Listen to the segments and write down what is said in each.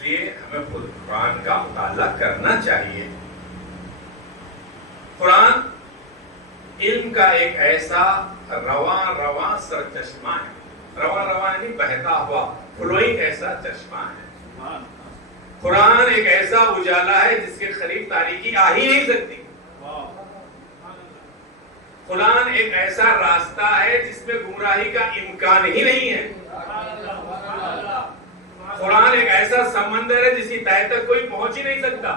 اس لیے ہمیں خود قرآن کا مطالعہ کرنا چاہیے. قرآن علم کا ایک ایسا رواں سرچشمہ ہے. رواں یعنی بہتا ہوا فلوئنگ ایسا چشمہ ہے. قرآن ایک ایسا اجالا ہے جس کے قریب تاریکی آ ہی نہیں سکتی. قرآن ایک ایسا راستہ ہے جس میں گمراہی کا امکان ہی نہیں ہے. قرآن ایک ایسا سمندر ہے جس کی تہہ تک کوئی پہنچ ہی نہیں سکتا.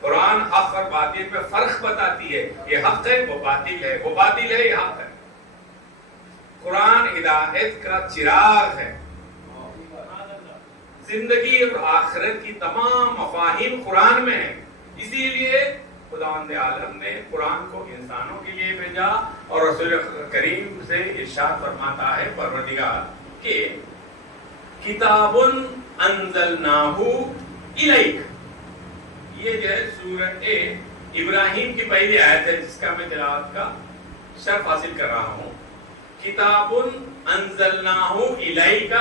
قرآن حق اور باطل میں فرق بتاتی ہے. یہ حق ہے وہ باطل ہے، وہ باطل ہے یہ حق ہے. قرآن ہدایت کا چراغ ہے. زندگی اور آخرت کی تمام مفاہیم قرآن میں ہیں. اسی لیے خداوند عالم نے قرآن کو انسانوں کے لیے بھیجا اور رسول کریم سے ارشاد فرماتا ہے پروردگار کہ کتاب انزلناہ الیک. یہ جو ہے سورہ ابراہیم کی پہلی آیت ہے جس کا میں تلاوت کا شرف حاصل کر رہا ہوں. کتاب انزلناہ الیک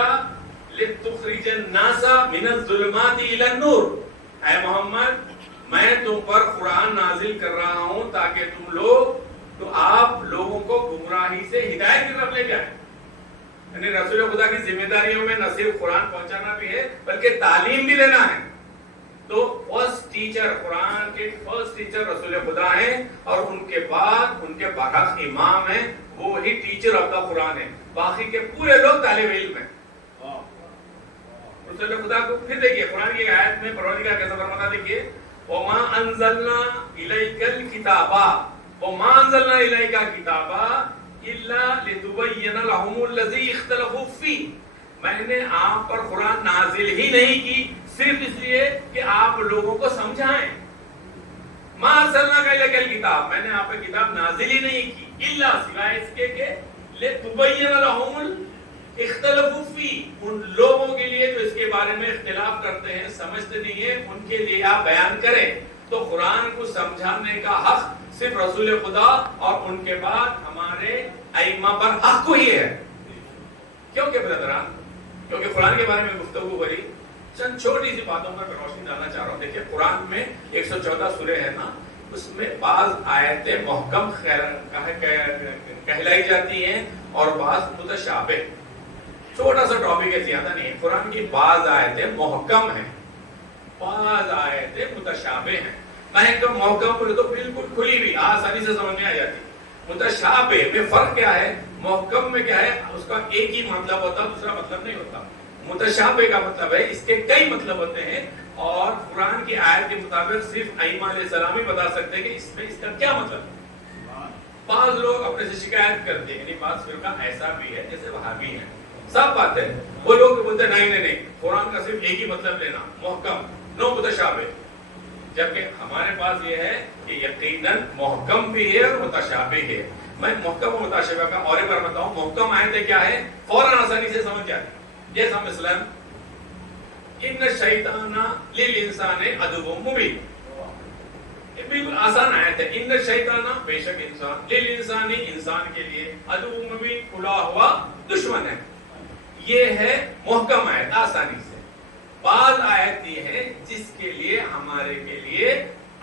لتخرج الناس من الظلمات الی النور. اے محمد میں تم پر قرآن نازل کر رہا ہوں تاکہ تو آپ لوگوں کو گمراہی سے ہدایت کی طرف لے جائیں. یعنی رسول خدا کی ذمہ داریوں میں نہ صرف قرآن پہنچانا بھی ہے بلکہ تعلیم بھی دینا ہے. تو فرسٹ ٹیچر قرآن کے فرسٹ ٹیچر رسول خدا ہیں اور ان کے بعد ان کے برحق امام ہیں. وہی ٹیچر آف دا قرآن ہے. باقی کے پورے لوگ طالب علم ہیں. رسول خدا کو پھر دیکھیے قرآن کی آیت میں پروردگار کیسا فرماتا دیکھیے وَمَا أَنزَلْنَا إِلَيْكَ الْكِتَابَ وَمَا أَنزَلْنَا إِلَيْكَ الْكِتَابَ إِلَّا لِتُبَيِّنَ لَهُمُ الَّذِي اخْتَلَفُوا فِيهِ. میں نے آپ پر قرآن نازل ہی نہیں کی صرف اس لیے کہ آپ لوگوں کو سمجھائیں. مَا أَرْسَلْنَاكَ إِلَّا الْكِتَابَ میں نے آپ پر کتاب نازل ہی نہیں کی إِلَّا سوائے اس کے کہ لِتُبَيِّنَ لَهُمُ اختلافو فی ان لوگوں کے لیے جو اس کے بارے میں اختلاف کرتے ہیں سمجھتے نہیں ہیں ان کے لیے آپ بیان کریں. تو قرآن کو سمجھانے کا حق صرف رسول خدا اور ان کے بعد ہمارے ائمہ پر حق کو ہی ہے. کیوں کہ برادران کیونکہ قرآن کے بارے میں گفتگو کری چند چھوٹی سی باتوں پر روشنی ڈالنا چاہ رہا ہوں. دیکھیے قرآن میں 114 سورے ہیں نا, اس میں بعض آیتیں محکم کہلائی جاتی ہیں اور بعض متشابہ. چھوٹا سا ٹاپک ہے, زیادہ نہیں. قرآن کی بعض آیتیں محکم ہیں, بعض آیتیں متشابہ ہیں. محکم محکم بولے تو بالکل کھلی ہوئی آسانی سے سمجھ میں آ جاتی. متشابہ میں فرق کیا ہے؟ محکم میں کیا ہے اس کا ایک ہی مطلب ہوتا دوسرا مطلب نہیں ہوتا. متشابہ کا مطلب ہے اس کے کئی مطلب ہوتے ہیں اور قرآن کی آیت کے مطابق صرف ائمہ علیہ السلام ہی بتا سکتے ہیں کہ اس میں اس کا کیا مطلب ہے. بعض لوگ اپنے سے شکایت کرتے ہیں, یعنی بعض فرقہ ایسا بھی ہے جیسے وہابی ہیں, صاف بات ہے. وہ لوگ بولتے ہیں نہیں قرآن کا صرف ایک ہی مطلب لینا محکم نو متشابہ. جبکہ ہمارے پاس یہ ہے کہ یقیناً محکم بھی ہے اور متشابہ ہے. میں محکم و متشابہ کا اور ایک بار بتاؤں. محکم آیتیں کیا ہے فوراً آسانی سے سمجھ جاتی. جیسا مثلا ان الشیطان للانسان عدو مبین, بالکل آسان آیت ہے. ان الشیطان بے شک انسان للانسان انسان کے لیے عدو مبین کھلا ہوا دشمن ہے. یہ ہے محکم آیت آسانی سے. بعض آیت یہ ہے جس کے لیے ہمارے کے لیے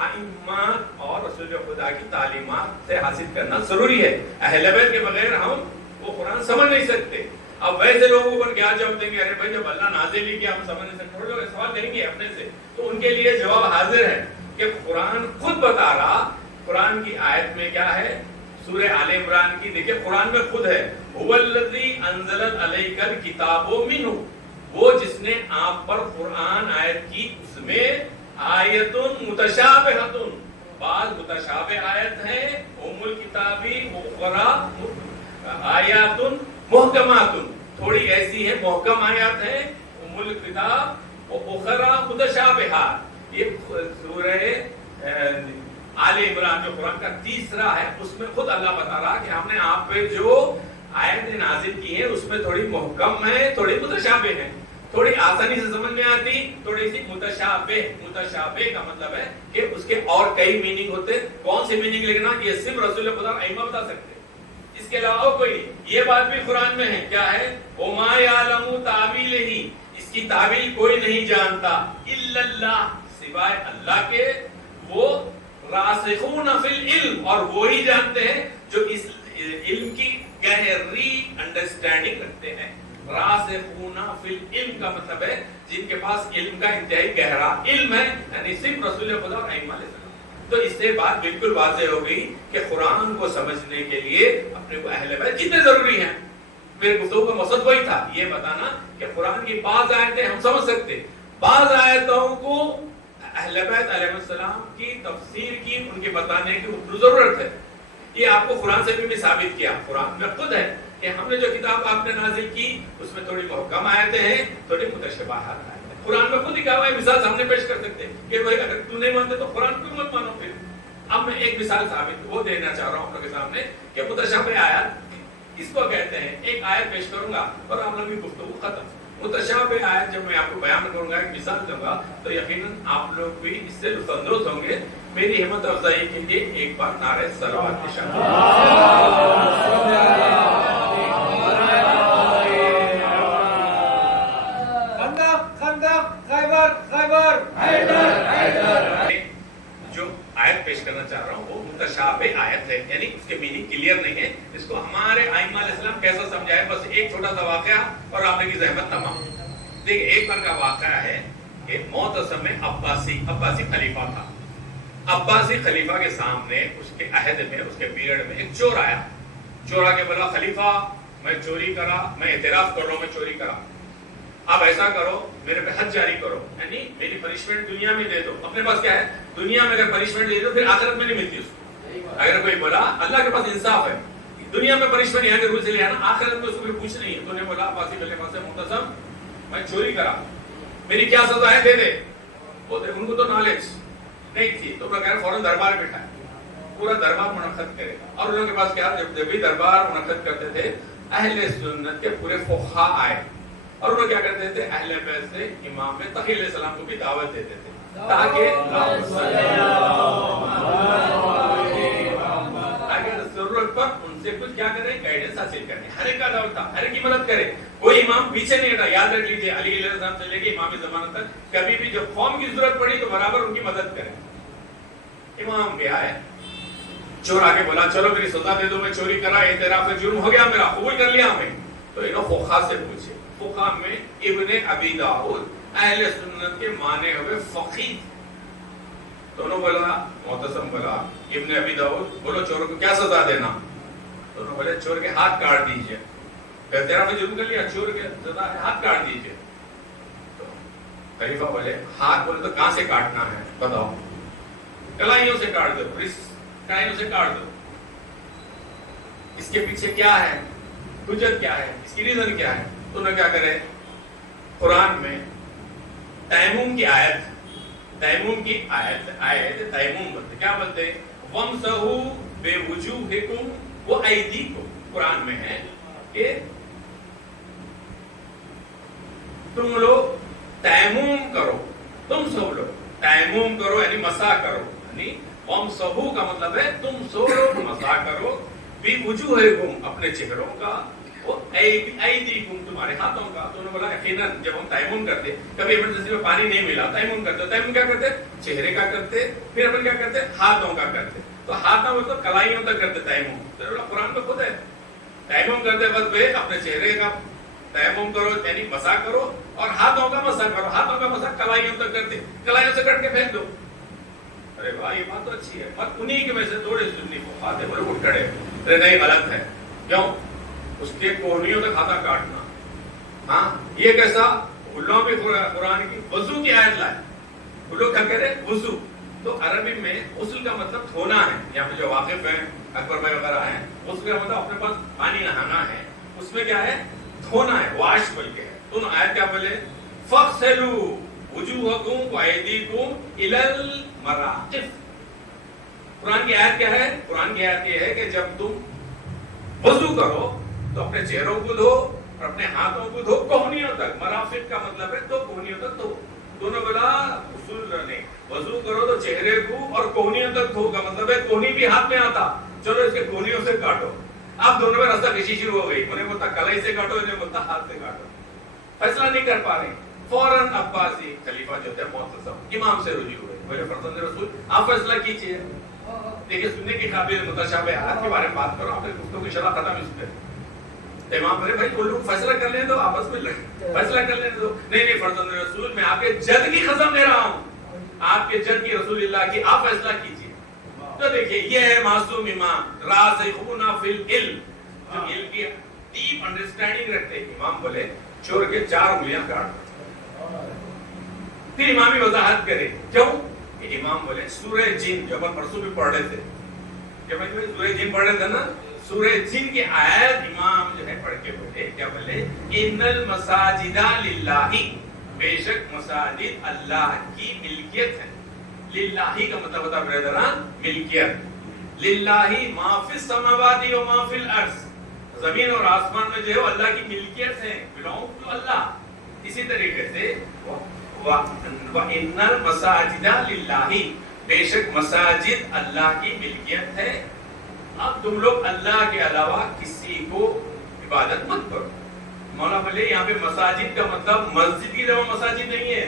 ائمہ اور رسول خدا کی تعلیمات سے حاصل کرنا ضروری ہے. اہل بیت کے بغیر ہم وہ قرآن سمجھ نہیں سکتے. اب ویسے لوگوں پر کیا جواب دیں گے؟ ارے بھائی جب اللہ نازل ہی کیا ہم سمجھ نہیں سکتے. لوگ سوال کریں گے اپنے سے, تو ان کے لیے جواب حاضر ہے کہ قرآن خود بتا رہا. قرآن کی آیت میں کیا ہے؟ سورہ آل عمران کی دیکھیں, قرآن میں خود ہے هو الذی انزل علیک الکتاب منہ, وہ جس نے آپ پر قرآن آیت کی, اس میں آیت متشابہۃ, بعض متشابہ آیت ہیں, ام الکتابی اخری آیات محکمات, تھوڑی ایسی ہیں محکم آیات ہیں, ام الکتاب اخری متشابہات. یہ سورہ آل عمران جو قرآن کا تیسرا ہے اس میں خود اللہ بتا رہا کہ ہم نے آپ پہ جو آیتیں نازل کی ہیں اس میں تھوڑی محکم ہے تھوڑی متشابہ ہے, تھوڑی آسانی سے سمجھ میں آتی, تھوڑی سی متشابہ. متشابہ کا مطلب ہے کہ اس کے اور کئی میننگ ہوتے. کون سی میننگ لکھنا یہ صرف رسول خدا ائمہ بتا سکتے, اس کے علاوہ کوئی. یہ بات بھی قرآن میں ہے, کیا ہے؟ وَمَا يَعْلَمُ تَأْوِيلَهُ, اس کی تعویل کوئی نہیں جانتا الا اللہ سوائے اللہ کے، وہ راسخون فی العلم اور وہی جانتے ہیں جو اس علم کی گہری انڈرسٹینڈنگ رکھتے ہیں. راسخون فی العلم کا مطلب ہے جن کے پاس علم کا انتہائی گہرا علم ہے، یعنی صرف رسول خدا اور ائمہ علیہ السلام. تو اس سے بات بالکل واضح ہو گئی کہ قرآن کو سمجھنے کے لیے اپنے کو اہل بیت کتنے ضروری ہیں. میرے گفتگو کا مقصد وہی تھا، یہ بتانا کہ قرآن کی بعض آیتیں ہم سمجھ سکتے، بعض آیتوں کو اہل بیت علیہ السلام کی تفسیر کی، ان کے بتانے کی ضرورت ہے. یہ آپ کو قرآن سے بھی ثابت کیا. قرآن میں خود ہے کہ ہم نے جو کتاب آپ نے نازل کی اس میں تھوڑی محکم آیتیں ہیں، تھوڑی متشابہات آیتیں. قرآن میں خود ہی کہا ہوا ہے، مثال سامنے پیش کر سکتے ہیں کہ بھائی اگر تو نہیں مانتے تو قرآن کیوں مت مانو. پھر اب میں ایک مثال ثابت وہ دینا چاہ رہا ہوں آپ لوگوں کے سامنے کہ متشابہ آیات اس کو کہتے ہیں. ایک آیت پیش کروں گا اور آپ لوگ کی گفتگو ختم. متشابہ آیت جب میں آپ کو بیان کروں گا، ایک مثال دوں گا، تو یقیناً آپ لوگ بھی اس سے لطف اندوز ہوں گے. میری ہمت افزائی کے لیے ایک بار نعرہ صلوات کی شان. جو آیت پیش کرنا چاہ رہا ہوں وہ متشابہ آیت ہے، یعنی اس کے میننگ کلیئر نہیں ہے. اس کو ہمارے ائمہ علیہ السلام کیسا سمجھائے، بس ایک چھوٹا سا واقعہ اور آپ نے کی زحمت تمام. دیکھیں ایک بار کا واقعہ ہے کہ معتصم میں عباسی خلیفہ تھا. عباسی خلیفہ کے سامنے اس کے عہد میں، اس کے پیریڈ میں ایک چور آیا. چور آ کے بولا خلیفہ میں چوری کرا، میں اعتراف کر رہا ہوں میں چوری کرا، آپ ایسا کرو میرے پہ حد جاری کرو، یعنی میری پنشمنٹ دنیا میں دے دو. اپنے پاس کیا ہے، دنیا میں اگر پنشمنٹ دے دو پھر آخرت میں نہیں ملتی اس کو. اگر کوئی بولا اللہ کے پاس انصاف ہے، دنیا میں پنشمنٹ یہاں کے روح سے لے آنا، آخرت میں اس کو کچھ نہیں ہے. تو نے بولا عباسی خلیفہ سے معتصم میں چوری کرا، میری کیا سزا ہے دے دے. ان کو تو نالج نہیں تھی تو کہہ رہے فوراً دربار بٹھائے، پورا دربار منعقد کرے. اور ان لوگوں کے پاس کیا، جب بھی دربار منعقد کرتے تھے اہل سنت کے پورے فقہا آئے اور انہوں کیا کرتے تھے، اہل بیت سے امام میں تقی علیہ السلام کو بھی دعوت دیتے تھے تاکہ اگر ضرورت پر ان سے کچھ کیا کرے، گائیڈنس حاصل کرے. ہر ایک کا دعوت تھا، ہر ایک کی مدد کرے. کوئی امام پیچھے نہیں ہٹا. یاد رکھ لیجیے علی علیہ السلام سے لے کے امام زمانہ تک کبھی بھی جب قوم کی ضرورت پڑی تو برابر ان کی مدد کرے. امام بھی آئے، چور آگے بولا چلو میری سزا دے دو، میں چوری کرا، اعتراف جرم ہو گیا میرا، قبول کر لیا ہمیں. تو انہوں فقہا سے پوچھے. فقہا میں ابن ابی داؤد اہل سنت کے مانے ہوئے فقیہ. دونوں بولا، معتصم بولا ابن ابی داؤد بولو چوروں کو کیا سزا دینا. دونوں بولے چور کے ہاتھ کاٹ دیجئے. اعتراف جرم کر لیا، چور کے سزا ہاتھ کاٹ دیجئے. تو خلیفہ بولے ہاتھ بولے تو کہاں سے کاٹنا ہے بتاؤ. کلائیوں سے کاٹ دو، کلائیوں سے کاٹ دو. اس کے پیچھے کیا ہے، حجت کیا ہے، اس کی ریزن کیا ہے. تو انہوں کیا کرے، قرآن میں تیمم کی آیت تیمم بولتے، کیا بولتے، وَامْسَحُوا بِوُجُوهِكُمْ وَأَيْدِيكُمْ. قرآن میں ہے کہ تم لوگ تیمم کرو، تم سب لوگ تیمم کرو یعنی مسح کرو. یعنی وَامْسَحُوا کا مطلب ہے تم سب لوگ مسح کرو، بِوُجُوهِكُمْ اپنے چہروں کا، ایدیکم تمہارے ہاتھوں کا. تو انہوں نے بولا یقیناً جب ہم تیمم کرتے، کبھی ایمرجنسی میں پانی نہیں ملا، تیمم کرتے. تیمم کیا کرتے، چہرے کا کرتے، پھر اپن کیا کرتے، ہاتھوں کا کرتے. تو ہاتھوں مطلب کلائیوں تک کرتے تیمم. تو قرآن میں خود ہے تیمم کرتے بس بے اپنے چہرے کا تیمم کرو یعنی مسح کرو، اور ہاتھوں کا مسح کرو. ہاتھوں کا مسح کلائیوں تک کرتے، کلائیوں سے کٹ کے پھینک دو. ارے واہ یہ بات تو اچھی ہے. بس انہی کے میں سے تھوڑے سنی کو خاتے بولے اٹھ کھڑے، ارے نہیں غلط ہے. کیوں، اس کے کوہنیوں تک ہاتھا کاٹنا. ہاں یہ کیسا، ان لوگوں بھی قرآن کی وضو کی آیت لائے. ان لوگ کیا کہہ رہے وضو. تو عربی میں غسل کا مطلب دھونا ہے. یہاں پہ جو واقف ہیں اکبر بھائی وغیرہ ہیں، غسل کا مطلب اپنے پاس پانی نہانا ہے، اس میں کیا ہے دھونا ہے، واش بول کے ہے. تو آیت کیا بولے، فَاغْسِلُوا وُجُوهَكُمْ وَأَيْدِيكُمْ إِلَى الْمَرَافِقِ. قرآن کی آیت کیا ہے، قرآن کی آیت یہ ہے کہ جب تم وضو کرو تو اپنے چہروں کو دھو اور اپنے ہاتھوں کو دھو کوہنیوں تک. مرافق کا مطلب ہے تو کوہنیوں تک دھو. دونوں بلا اصول نہیں، وضو کرو تو چہرے کو اور کوہنیوں تک دھو کا مطلب ہے کوہنی بھی ہاتھ میں آتا، چلو اس کے کوہنیوں سے کاٹو. اب دونوں میں راستہ کشی شروع ہو گئی. انہیں بولتا کلائی سے کاٹو، انہیں بولتا ہاتھ سے کاٹو. فیصلہ نہیں کر پا رہے. فوراً عباسی خلیفہ جو تھے معتصم امام سے رجوع ہوئے، بولے فرزند رسول آپ فیصلہ کیجیے، دیکھیے سننے کے قابل متشابہات کے بارے میں بات کرو، آپ نے گفتگو کی شرح ختم اس پہ۔ امام بولے بھائی وہ لوگ فیصلہ کر لیں دو، آپس میں فیصلہ کر لیں دو۔ نہیں فرزند رسول میں آپ کے جد کی قسم دے رہا ہوں، آپ کے جد کی رسول اللہ کی، آپ فیصلہ کیجیے۔ تو دیکھیے یہ ہے معصوم امام راسخون فی العلم، جو علم کی ڈیپ انڈرسٹینڈنگ رکھتے ہیں۔ امام بولے چور کے 4 انگلیاں کاٹ دو، پھر امامی وضاحت کرے کیوں؟ کہ امام بولے سورہ جن جو اپن پرسوں بھی پڑھ رہے تھے، جب سورہ جن پڑھ رہے تھے نا، سورہ جن کی آیت امام جو ہے پڑھ کے بولے کیا بولے؟ ان المساجد للہ، بے شک مساجد اللہ کی ملکیت ہے۔ للہ کا مطلب ہوتا ہے برادران ملکیت، للہ ما فی السماوات و ما فی الارض، زمین اور آسمان میں جو ہے وہ اللہ کی ملکیت ہے، بلونگ ٹو اللہ۔ اسی طریقے سے وَإِنَّ الْمَسَاجِدَ لِلَّهِ، بے شک مساجد اللہ کی ملکیت ہے۔ اب تم لوگ اللہ کے علاوہ کسی کو عبادت مت کرو۔ مولا بولے یہاں پہ مساجد کا مطلب مسجد کی جگہ مساجد نہیں ہے،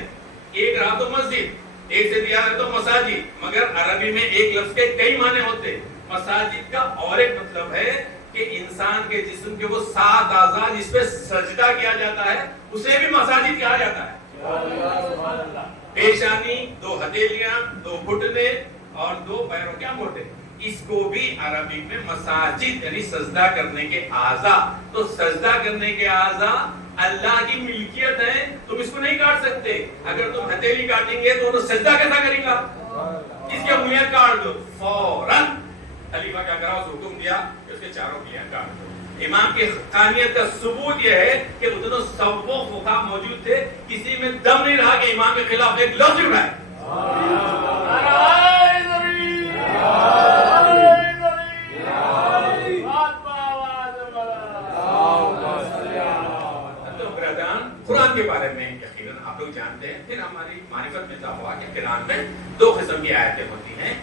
ایک رہا تو مسجد، ایک سے دیا ہے تو مساجد، مگر عربی میں ایک لفظ کے کئی معنی ہوتے۔ مساجد کا اور ایک مطلب ہے کہ انسان کے جسم کے وہ 7 اعضاء جس پہ سجدہ کیا جاتا ہے اسے بھی مساجد کہا جاتا ہے۔ پیشانی، 2 ہتھیلیاں، 2 گھٹنے اور 2 پیروں کے انگوٹھے، اس کو بھی عربی میں مساجد یعنی سجدہ کرنے کے اعضاء۔ تو سجدہ کرنے کے اعضاء اللہ کی ملکیت ہے، تم اس کو نہیں کاٹ سکتے۔ اگر تم ہتھیلی کاٹیں گے تو سجدہ کیسا کرے گا؟ اس کی انگلیاں کاٹ دو، فوراً خلیفہ کیا کرا؟ اس حکم دیا کہ اس کے 4 انگلیاں کاٹ دو۔ امام کی حقانیت کا ثبوت یہ ہے کہ اتنے سب فقہا موجود تھے، کسی میں دم نہیں رہا کہ امام کے خلاف ایک لفظ اٹھائے۔ قرآن کے بارے میں یقیناً آپ لوگ جانتے ہیں، پھر ہماری معرفت میں اضافہ کہ قرآن میں 2 قسم کی آیتیں ہوتی ہیں،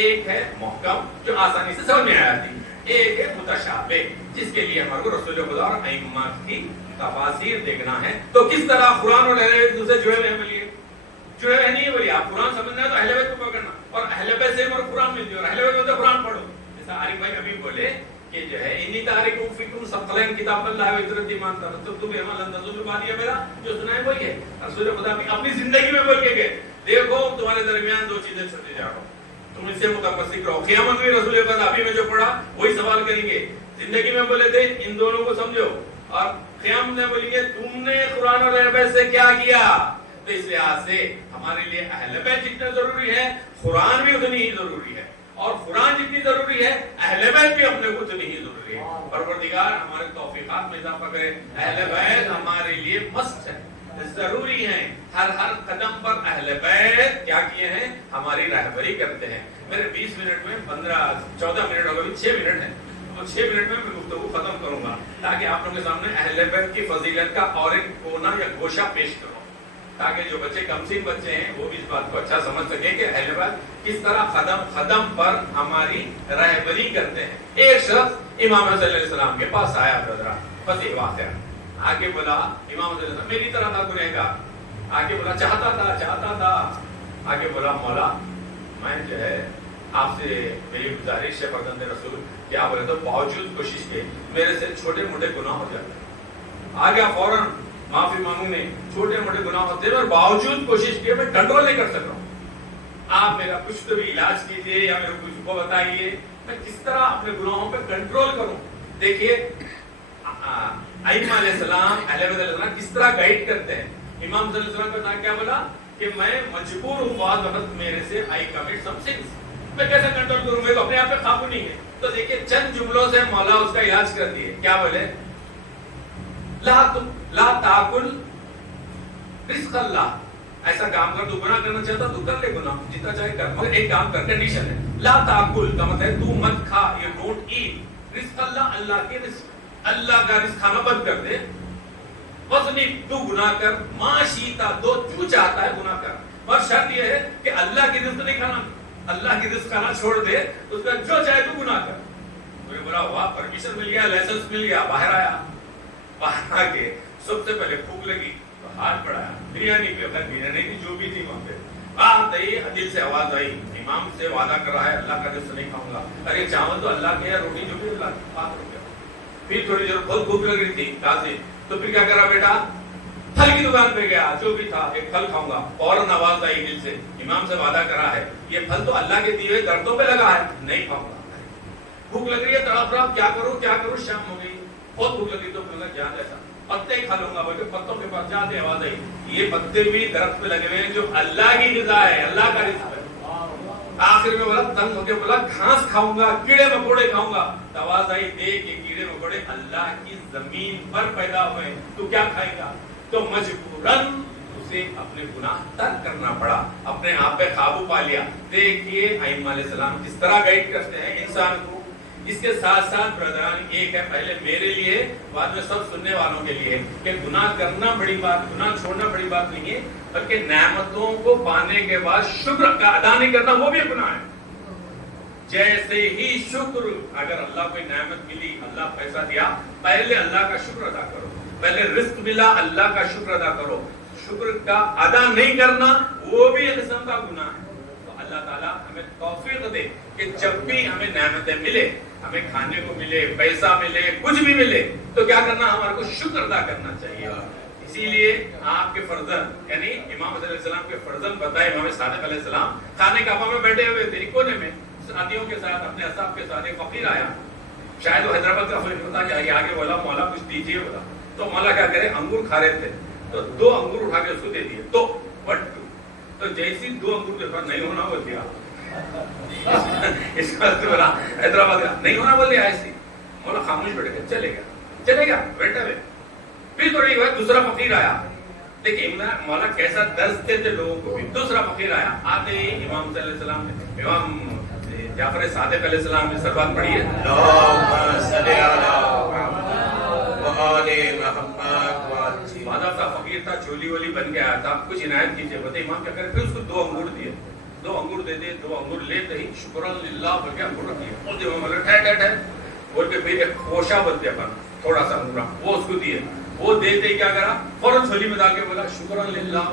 ایک ہے محکم جو آسانی سے سمجھ میں آتی، ایک ہے متشابہ جس کے لیے ہمارے کو رسول خدا اور ائمہ کی تفاسیر دیکھنا ہے۔ تو کس طرح قرآن اور اہل بیت دوسرے جڑے ہوئے ہیں؟ ملیے جڑے ہوئے نہیں بولیے، آپ قرآن سمجھنا ہے تو اہل بیت کو پکڑنا، اور اہل بیت سے اور قرآن ملتی ہے، اور اہل بیت سے قرآن پڑھو۔ جیسا عارف بھائی ابھی بولے کہ جو ہے انی تاریکم فیکم ثقلین کتاب اللہ و عترت ایمان ترتب بہما لن تضلوا بعدی ابدا، جو سنا ہے وہی ہے۔ رسول خدا بھی اپنی زندگی میں بول کے گئے دیکھو تمہارے درمیان 2 چیزیں چھوڑتے جا رہا ہوں، تم اس سے متمسک رہو۔ قیامت میں رسول خدا ابھی میں جو پڑھا وہی سوال کریں گے، زندگی میں بولے تھے ان دونوں کو سمجھو، اور قیامت میں بولیں گے تم نے قرآن اور اہل بیت سے کیا کیا۔ تو اس لحاظ سے ہمارے لیے اہل بیت جتنا ضروری ہے قرآن بھی اتنی ہی ضروری ہے، اور قرآن جتنی ضروری ہے اہل بیت بھی اپنے کو اتنی ہی ضروری ہے۔ پروردگار ہمارے توفیقات میں اضافہ کرے۔ اہل بیت ہمارے لیے مست ہے، ضروری ہیں، ہر قدم پر اہل بیت کیا کیے ہیں؟ ہماری رہبری کرتے ہیں۔ میرے 20 منٹ میں 14 منٹ ہو گئے، 6 منٹ ہیں، اور 6 منٹ میں گفتگو ختم کروں گا تاکہ آپ لوگوں کے سامنے اہل بیت کی فضیلت کا اور ایک کونا یا گوشہ پیش کروں، تاکہ جو بچے کم سن بچے ہیں وہ اس بات کو اچھا سمجھ سکیں کہ اہل بیت کس طرح قدم قدم پر ہماری رہبری کرتے ہیں۔ ایک شخص امام صلی اللہ علیہ وسلم کے پاس آیا، بس ایک واقعہ، آگے بولا امام صلی اللہ علیہ وسلم میری طرح تھا گنہگار، آگے بولا چاہتا تھا، آگے بولا مولا میں جو ہے آپ سے میری گزارش ہے فرزند رسول، کیا بولے تو باوجود کوشش کے میرے سے چھوٹے موٹے گناہ ہو جاتے ہیں، آ گیا فوراً معافی مانگنے، چھوٹے موٹے گناہ ہوتے ہیں اور باوجود کوشش کیے میں کنٹرول نہیں کر سک رہا ہوں، آپ میرا کچھ تو بھی علاج کیجیے یا میرے کچھ کو بتائیے میں کس طرح اپنے گناہوں پہ کنٹرول کروں۔ دیکھیے ائمہ علیہ السلام اہل بیت علیہ السلام کس طرح گائیڈ کرتے ہیں۔ امام صلی اللہ علیہ وسلم کا کیا بولا کہ میں مجبور ہوں، بعض وقت میرے سے آئی کمٹ سم سنس، میں کیسے کنٹرول کروں، میرے کو اپنے آپ پہ قابو نہیں ہے۔ تو دیکھیے چند جملوں سے مولا اس کا علاج کر دیے، کیا بولے؟ لا تاکل رزق اللہ، ایسا کام کر، تو گناہ کرنا چاہتا تو کر لے گناہ جتنا چاہے کر، مگر ایک کام کر، کنڈیشن ہے لا تاکل کا مطلب ہے تو مت کھا، یہ ڈونٹ ایٹ رزق اللہ، اللہ کے رزق، اللہ کا رزق کھانا بند کر دے۔ وزنی تو گناہ کر، ما شیتا تو جو چاہتا ہے گناہ کر، اور شرط یہ ہے کہ اللہ کی رزق نہیں کھانا، اللہ کی رزق کھانا چھوڑ دے، اس کا جو چاہے تو گناہ کر۔ مجھے بولا ہوا پرمیشن مل گیا، لائسنس مل گیا، باہر آیا، باہر آ کے سب سے پہلے بھوک لگی، ہاتھ بڑھایا, بریانی پہ, بریانی کی جو بھی تھی وہاں پہ, دل سے آواز آئی, امام سے وعدہ کر رہا ہے اللہ کا رزق نہیں کھاؤں گا, ارے چاول تو اللہ کے ہے, روٹی جو بھی اللہ کی, بات ہو گیا. پھر تھوڑی دیر بہت بھوک لگ رہی تھی کافی, تو پھر کیا کرا بیٹا, پھل کی دکان پہ گیا, جو بھی تھا ایک پھل کھاؤں گا. فوراً آواز آئی دل سے, امام سے وعدہ کرا ہے, یہ پھل تو اللہ کے دیے ہوئے درختوں پہ لگا ہے, نہیں کھاؤں گا. بھوک لگ رہی ہے, تڑپ رہا, کیا کروں, شام ہو گئی, بہت بھوک لگی, تو جان ایسا پتے کھا لوں گا, بلکہ پتوں کے پاس جاتے آواز آئی, یہ پتے بھی درخت پہ لگے ہوئے ہیں جو اللہ کی غذا ہے, اللہ کا رزق ہے. آخر میں بولا, تنگ ہو کے بولا, گھاس کھاؤں گا, کیڑے مکوڑے کھاؤں گا. آواز آئی, دیکھ یہ کیڑے مکوڑے اللہ کی زمین پر پیدا ہوئے, تو کیا کھائے گا. تو مجبوراً اسے اپنے گناہ ترک کرنا پڑا, اپنے آپ پہ قابو پا لیا. دیکھیے ائمہ علیہ السلام کس طرح گائیڈ کرتے ہیں انسان کو. اس کے ساتھ ساتھ برادران, ایک ہے پہلے میرے لیے, بعد میں سب سننے والوں کے لیے, کہ گناہ کرنا بڑی بات, گناہ چھوڑنا بڑی بات نہیں ہے, بلکہ نعمتوں کو پانے کے بعد شکر کا ادا نہیں کرنا وہ بھی گناہ ہے. جیسے ہی شکر, اگر اللہ کوئی نعمت ملی, اللہ پیسہ دیا, پہلے اللہ کا شکر ادا کرو. پہلے رزق ملا, اللہ کا شکر ادا کرو. شکر کا ادا نہیں کرنا وہ بھی ایک قسم کا گناہ ہے. تو اللہ تعالیٰ ہمیں توفیق دے کہ جب بھی ہمیں نعمتیں ملے, ہمیں کھانے کو ملے, پیسہ ملے, کچھ بھی ملے, تو کیا کرنا, ہمارے کو شکر ادا کرنا چاہیے. اسی لیے آپ کے فرزند یعنی امام علیہ السلام کے فرزند بتائے, امام صادق علیہ السلام کھانے کعبہ میں بیٹھے ہوئے تھے, کونے میں ساتھیوں کے ساتھ, اپنے اصحاب کے ساتھ. ایک فقیر آیا, شاید وہ حیدرآباد کا فقیر ہوتا, کہ آگے بولا, مولا کچھ دیجیے بولا. تو مولا کیا کرے, انگور کھا رہے تھے, تو 2 انگور اٹھا کے اس کو دے دیے. تو جیسی 2 انگور کے پاس نہیں ہونا بول دیا, اس کا بولا حیدرآباد کا نہیں ہونا بول دیا ایسی. مولا خاموش بیٹھ گیا, چلے گیا بیٹھا ہوئے. پھر تھوڑی بات دوسرا فقیر آیا, دیکھیے مولا کیسا درس دیتے لوگوں کو بھی. دوسرا فقیر آیا, آتے ہی امام صلی اللہ علیہ وسلم نے, امام جعفر صادق علیہ السلام نے سربات پڑھی ہے, اللہم صلی علی مادہ کا فقیر تھا, چولی وولی بن کے آیا تھا, کچھ عنایت کیجیے. بتے امام کیا کرے, پھر اس کو 2 انگور دیے, 2 انگور دے دے, 2 انگور لیتے ہی شکران للہ بول کے انگور رکھیے. بول دے امام ٹھہر بول کے پھر ایک خوشہ بولتے اپنا تھوڑا سا انگورا, وہ اس کو دیے. وہ دیتے ہی کیا کرا, فوراً جھولی میں ڈال کے بولا شکران للہ.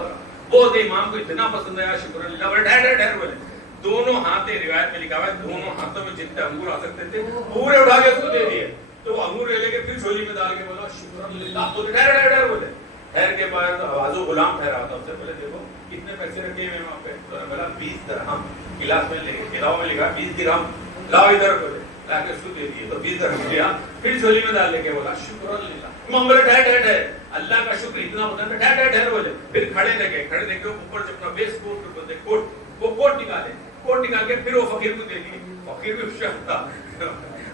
وہ دے امام کو اتنا پسند آیا, شکران للہ بولے, ٹھہر بولے. دونوں ہاتھیں, روایت میں لکھا ہوا ہے, دونوں ہاتھوں میں جتنے انگور آ سکتے تھے پورے اٹھا کے اس کو دے دیے. تو وہ انگور لے کے پھر جھولی میں ڈال کے بولا شکران للہ. بولے ٹھہر بولے. ٹھہر کے بعد آوازو غلام ٹھہرا تھا, اس سے بولے دیکھو کتنے پیسے رکھے ہوئے وہاں پہ. بولا 20 درہم. گلاس میں لے کے کتابوں میں لکھا 20 درہم, لاؤ ادھر بولے, لا کے اس کو دے دیے. تو 20 درہم لیا, پھر جھولی میں ڈال لے کے بولا شکران للہ. امام بولے ٹھہر, اللہ کا شکر اتنا پسند ہے, ٹھہر بولے. پھر کھڑے لگے اوپر سے اپنا بیس کوٹ بولتے کوٹ, وہ کوٹ نکال کے پھر وہ فقیر کو دے دیے. فقیر بھی خوش تھا,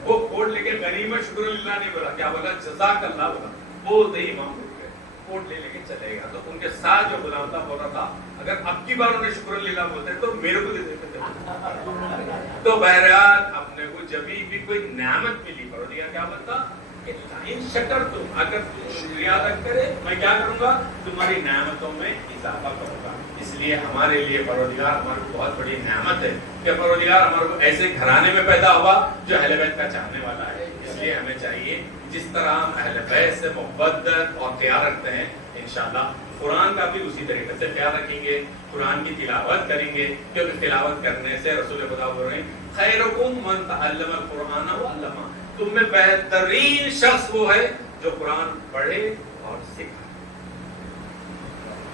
وہ کوٹ لے کے غنیمت شکر للہ نہیں بولا, کیا بولا جزاک اللہ بولا. بولتے ہی امام کوٹ لے کے چلے گا. تو ان کے ساتھ جو غلام تھا بول رہا تھا, اگر اب کی بار انہیں شکر للہ بولتے تو میرے کو دے دیتے. تو بہرحال اپنے کو جب بھی کوئی نعمت ملی, پروردگار کیا بولتا, شکر تم, اگر تم شکریہ ادا کرے میں کیا کروں گا, تمہاری نعمتوں میں اضافہ کروں گا. اس لیے ہمارے لیے پروردگار ہمارے کو بہت بڑی نعمت ہے کہ پروردگار ہمارے کو ایسے گھرانے میں پیدا ہوا جو اہل بیت کا چاہنے والا ہے. اس لیے ہمیں چاہیے جس طرح ہم اہل بیت سے محبت اور پیار رکھتے ہیں, انشاءاللہ قرآن کا بھی اسی طریقے سے پیار رکھیں گے, قرآن کی تلاوت کریں گے, کیونکہ تلاوت کرنے سے رسول خدا بول رہے ہیں خیرکم من تعلم القرآن وعلمہ, تم میں بہترین شخص وہ ہے جو قرآن پڑھے اور سکھائے.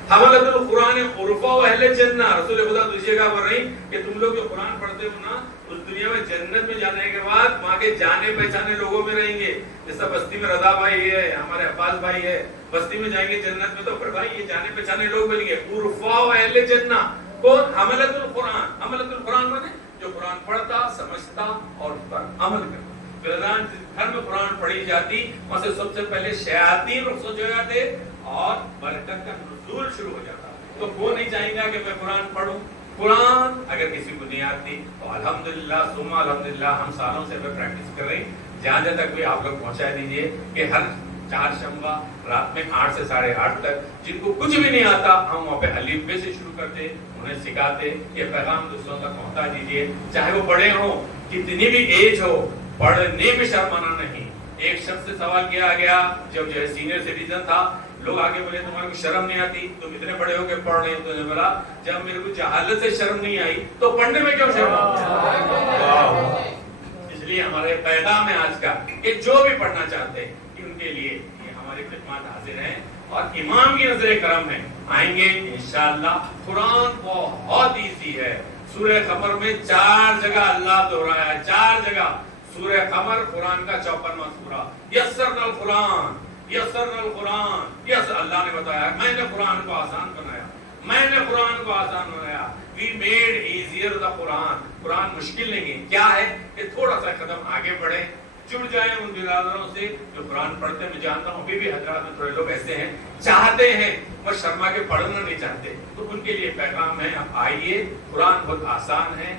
حملۃ القرآن عرفا و اہل جنہ, رسول خدا دوسری جگہ بول رہی کہ تم لوگ جو قرآن پڑھتے ہو نا, اس دنیا میں جنت میں جانے کے بعد وہاں کے جانے پہچانے لوگوں میں رہیں گے. جیسا بستی میں رضا بھائی ہے, ہمارے عباس بھائی ہے, بستی میں جائیں گے جنت میں تو پھر بھائی یہ جانے پہچانے لوگ ملیں گے. عرفا و اہل جنہ کون, حملۃ القرآن. حملۃ القرآن مانے جو قرآن پڑھتا, سمجھتا اور اس پر عمل کرتا. گھر میں قرآن پڑھی جاتی, وہاں سے سب سے پہلے شیاطین رخصت ہو جاتے اور برکت کا نزول شروع ہو جاتا. تو وہ نہیں چاہیں گا کہ میں قرآن پڑھوں. قرآن اگر کسی کو نہیں آتی تو الحمدللہ ثم الحمدللہ ہم سالوں سے پریکٹس کر رہے ہیں. جہاں تک بھی آپ لوگ پہنچا دیجیے کہ ہر 4 شنبہ رات میں 8 سے 8:30 تک جن کو کچھ بھی نہیں آتا ہم وہاں پہ الف بے سے شروع کرتے, انہیں سکھاتے. یہ پیغام دوسروں تک پہنچا دیجیے, چاہے وہ بڑے ہوں, کتنی بھی ایج ہو, پڑھنے میں شرمانا نہیں. ایک شخص سے سوال کیا گیا جب جو ہے سینئر سٹیزن تھا, لوگ آگے بولے تمہارے کو شرم نہیں آتی, تم اتنے بڑے ہو کے پڑھ رہے ہو. تو نے بولا جب میرے کو جہالت سے شرم نہیں آئی تو پڑھنے میں کیوں شرم آئی؟ اس لیے ہمارے پیغام ہے آج کا کہ جو بھی پڑھنا چاہتے ہیں کہ ان کے لیے یہ ہماری خدمات حاضر ہیں اور امام کی نظر کرم ہے, آئیں گے انشاءاللہ. قرآن بہت ایزی ہے. سورہ قمر میں 4 جگہ اللہ دہرایا ہے, 4 جگہ. سورہ قمر قرآن کا 54واں سورہ. یسرنا القرآن, یسرنا القرآن, یس اللہ نے بتایا میں نے قرآن کو آسان بنایا, میں نے قرآن کو آسان بنایا. We made easier the Quran. قرآن مشکل نہیں ہے. کیا ہے کہ تھوڑا سا قدم آگے بڑھیں, جڑ جائیں ان برادروں سے جو قرآن پڑھتے. میں جانتا ہوں ابھی بھی حضرات میں تھوڑے لوگ ایسے ہیں چاہتے ہیں پر شرما کے پڑھنا نہیں چاہتے, تو ان کے لیے پیغام ہے آپ آئیے, قرآن بہت آسان ہے,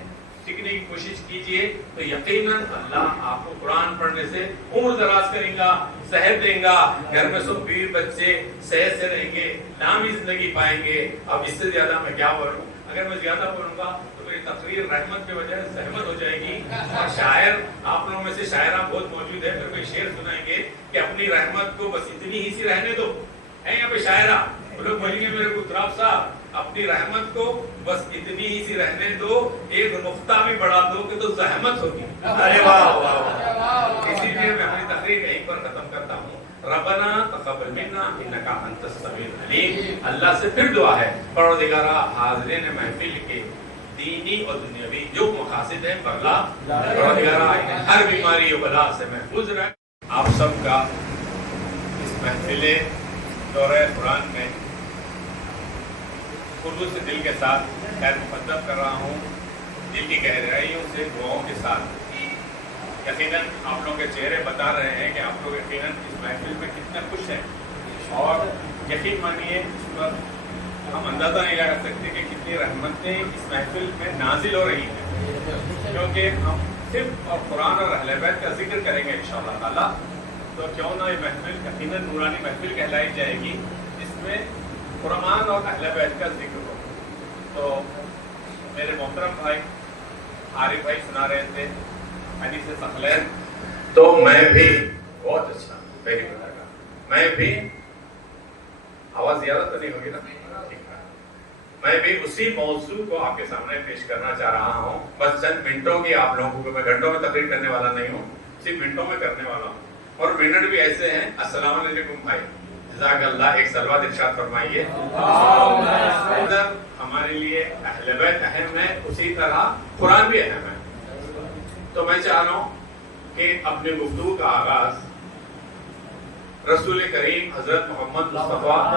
سیکھنے کی کوشش کیجئے تو یقیناً اللہ آپ کو قرآن پڑھنے سے عمر دراز کرے گا, صحت دیں گا, گھر میں سب بیوی بچے صحت سے رہیں گے, نامی زندگی پائیں گے. اب اس سے زیادہ میں کیا بولوں, اگر میں زیادہ بولوں گا تو میری تقریر رحمت کے وجہ سے زحمت ہو جائے گی. اور شاعر آپ لوگوں میں سے شاعرہ بہت موجود ہے, پھر کوئی شعر سنائیں گے کہ اپنی رحمت کو بس اتنی ہی سی رہنے دو. ہے یہاں پہ شاعرہ, وہ لوگ بولیں گے میرے کو تراب صاحب اپنی رحمت کو بس اتنی ہی سی رہنے دو, ایک نقطہ بھی بڑھا دو کہ تو زحمت ہوگی. ارے واہ واہ. اسی لیے میں اپنی تقریر یہیں پر ختم کرتا ہوں. ربنا تقبل منا انک انت السمیع العلیم. اللہ سے پھر دعا ہے پروردگارا حاضرین محفل کے دینی اور دنیاوی جو مقاصد ہیں اللہ پروردگارا انہیں ہر بیماری و بلا سے محفوظ رکھ. آپ سب کا اس محفل دورہ قرآن میں اردو سے دل کے ساتھ خیر مقدم کر رہا ہوں, دل کی گہرائیوں سے دعاؤں کے ساتھ. یقیناً آپ لوگوں کے چہرے بتا رہے ہیں کہ آپ لوگ یقیناً اس محفل میں کتنے خوش ہیں, اور یقین مانیے اس پر ہم اندازہ نہیں لگا سکتے کہ کتنی رحمتیں اس محفل میں نازل ہو رہی ہیں, کیونکہ ہم صرف اور قرآن اور اہل بیت کا ذکر کریں گے انشاءاللہ تعالیٰ. تو کیوں نہ یہ محفل یقیناً نورانی محفل کہلائی جائے گی جس میں قرآن اور اہل بیت کا ذکر ہو. تو میرے محترم بھائی عارف بھائی سنا رہے تھے حدیث ثقلین, تو میں بھی بہت اچھا ویری گڈ, میں بھی آواز زیادہ تو نہیں ہوگی نا, میں بھی اسی موضوع کو آپ کے سامنے پیش کرنا چاہ رہا ہوں. بس چند منٹوں کی آپ لوگوں کو, میں گھنٹوں میں تقریر کرنے والا نہیں ہوں, صرف منٹوں میں کرنے والا ہوں. اور منٹ بھی ایسے ہیں. السلام علیکم بھائی, جزاک اللہ. ایک صلوات ارشاد فرمائیے. ہمارے لیے اہل بیت اہم ہے, اسی طرح قرآن بھی اہم ہے. تو میں چاہ رہا ہوں کہ اپنے گفتگو کا آغاز رسول کریم حضرت محمد مصطفیٰ کی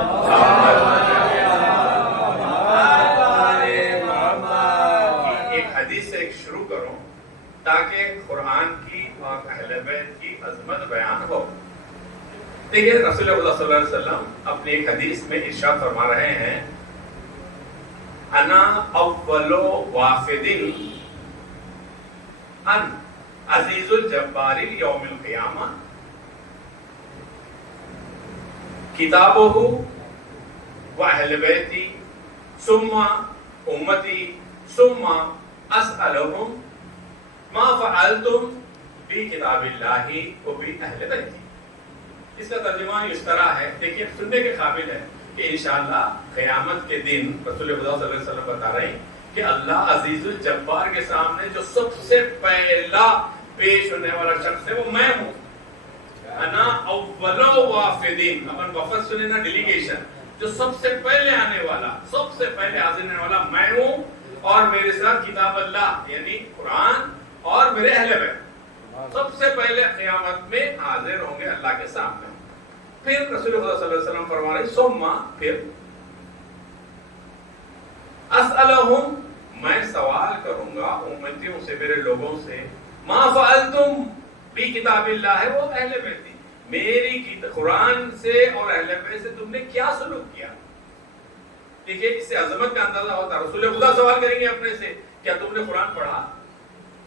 ایک حدیث سے شروع کروں تاکہ قرآن کی اور اہل بیت کی عظمت بیان ہو. دیکھیے رسول اللہ صلی اللہ علیہ وسلم اپنی ایک حدیث میں ارشاد فرما رہے ہیں, انا اول وافد ان عزیز الجبار یوم القیامہ کتابہ و اہل بیتی ثم امتی ثم اسألہم ما فعلتم بی کتاب اللہ و بی اہل بیتی. اس کا ترجمہ اس طرح ہے, دیکھیے سننے کے قابل ہے کہ انشاءاللہ قیامت کے دن رسول اللہ صلی اللہ علیہ وسلم بتا رہے ہیں کہ اللہ عزیز الجبار کے سامنے جو سب سے پہلا پیش ہونے والا شخص ہے وہ میں ہوں. انا اول وافدین, اپن وفد سنے نا ڈیلیگیشن, جو سب سے پہلے آنے والا, سب سے پہلے حاضر ہونے والا میں ہوں, اور میرے ساتھ کتاب اللہ یعنی قرآن اور میرے اہل بیت سب سے پہلے قیامت میں حاضر ہوں گے اللہ کے سامنے. پھر رسول اللہ صلی اللہ علیہ وسلم فرما رہے ثم پھر اسألہم, میں سوال کروں گا امتیوں سے, میرے لوگوں سے, ما فعلتم بی کتاب اللہ ہے وہ اہل بیتی, میری قرآن سے اور اہل بیت سے تم نے کیا سلوک کیا. دیکھیے اس سے عظمت کا اندازہ ہوتا ہے. رسول خدا سوال کریں گے اپنے سے, کیا تم نے قرآن پڑھا,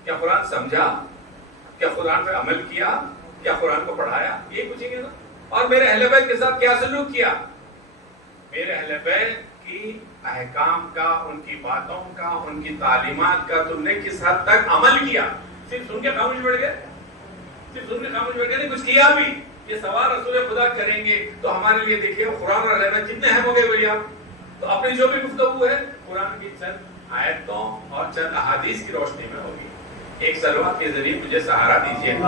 کیا قرآن سمجھا, کیا قرآن پہ عمل کیا, کیا قرآن کو پڑھایا, یہ پوچھیں گے نا. اور میرے اہل بیت کے ساتھ کیا سلوک کیا, میرے اہل بیت کی احکام کا, ان کی باتوں کا, ان کی تعلیمات کا تم نے کس حد تک عمل کیا. صرف سن کے خاموش بیٹھ گئے, صرف سن کے خاموش بیٹھ گئے, نہیں کچھ کیا بھی. یہ سوال رسول خدا کریں گے تو ہمارے لیے دیکھیے قرآن اور رحمت کتنے اہم ہو گئے بھائی آپ. تو اپنی جو بھی گفتگو ہے قرآن کی چند آیتوں اور چند احادیث کی روشنی میں ہوگی. ایک سلوات کے ذریعے مجھے سہارا دیجیے.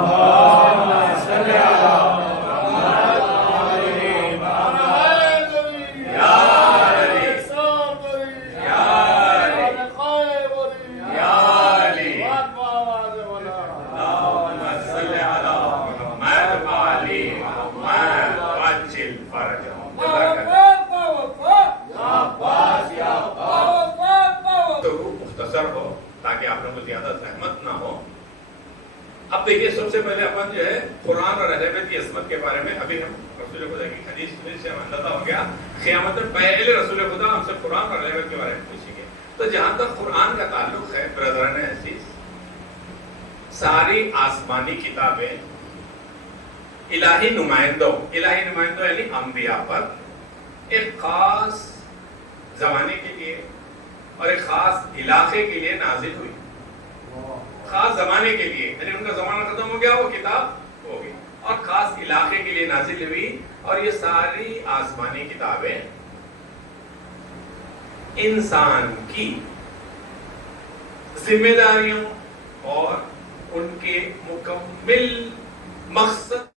اب دیکھیے سب سے پہلے اپن جو ہے قرآن اور اہل بیت کی عصمت کے بارے میں ابھی ہم رسول خدا کی حدیث سے ہم اندازہ ہو گیا. قیامت میں پہلے رسول خدا ہم سے قرآن اور اہل بیت کے بارے میں پوچھیں گے. تو جہاں تک قرآن کا تعلق ہے برادران عزیز، ساری آسمانی کتابیں الہی نمائندوں یعنی انبیاء پر ایک خاص زمانے کے لیے اور ایک خاص علاقے کے لیے نازل ہوئی. خاص زمانے کے لیے یعنی ان کا زمانہ ختم ہو گیا، وہ کتاب ہو گئی، اور خاص علاقے کے لیے نازل ہوئی. اور یہ ساری آسمانی کتابیں انسان کی ذمہ داریوں اور ان کے مکمل مقصد